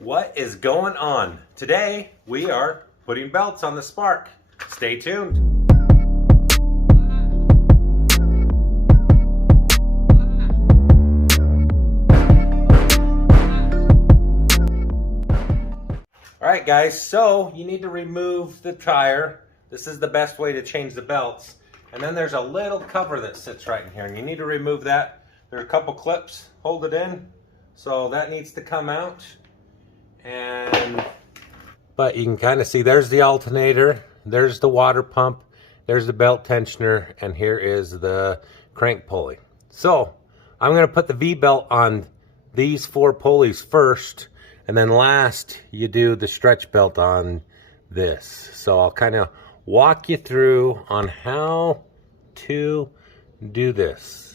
What is going on? Today we are putting belts on the Spark. Stay tuned. Alright guys, so you need to remove the tire. This is the best way to change the belts. And then there's a little cover that sits right in here, and you need to remove that. There are a couple clips, hold it in. So that needs to come out. But you can kind of see there's the alternator, there's the water pump, there's the belt tensioner, and here is the crank pulley. So I'm going to put the V-belt on these four pulleys first, and then last you do the stretch belt on this. So I'll kind of walk you through on how to do this.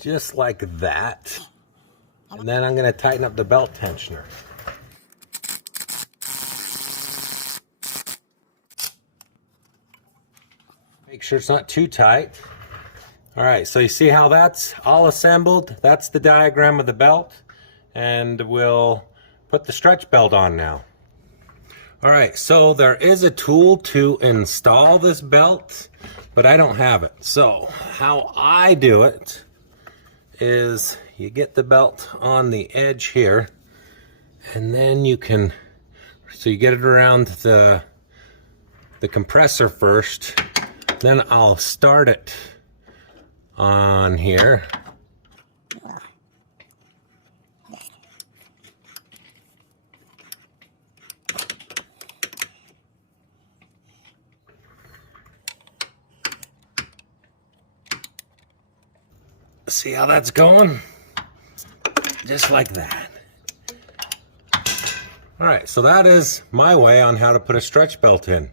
Just like that. And then I'm going to tighten up the belt tensioner. Make sure it's not too tight. Alright, so you see how that's all assembled? That's the diagram of the belt. And we'll put the stretch belt on now. Alright, so there is a tool to install this belt, but I don't have it. So how I do it is you get the belt on the edge here, and then you can, so you get it around the compressor first, then I'll start it on here. See how that's going? Just like that. Alright, so that is my way on how to put a stretch belt in.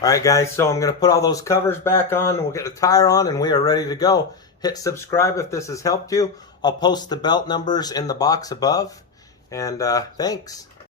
Alright guys, so I'm going to put all those covers back on, and we'll get the tire on, and we are ready to go. Hit subscribe if this has helped you. I'll post the belt numbers in the box above. And thanks.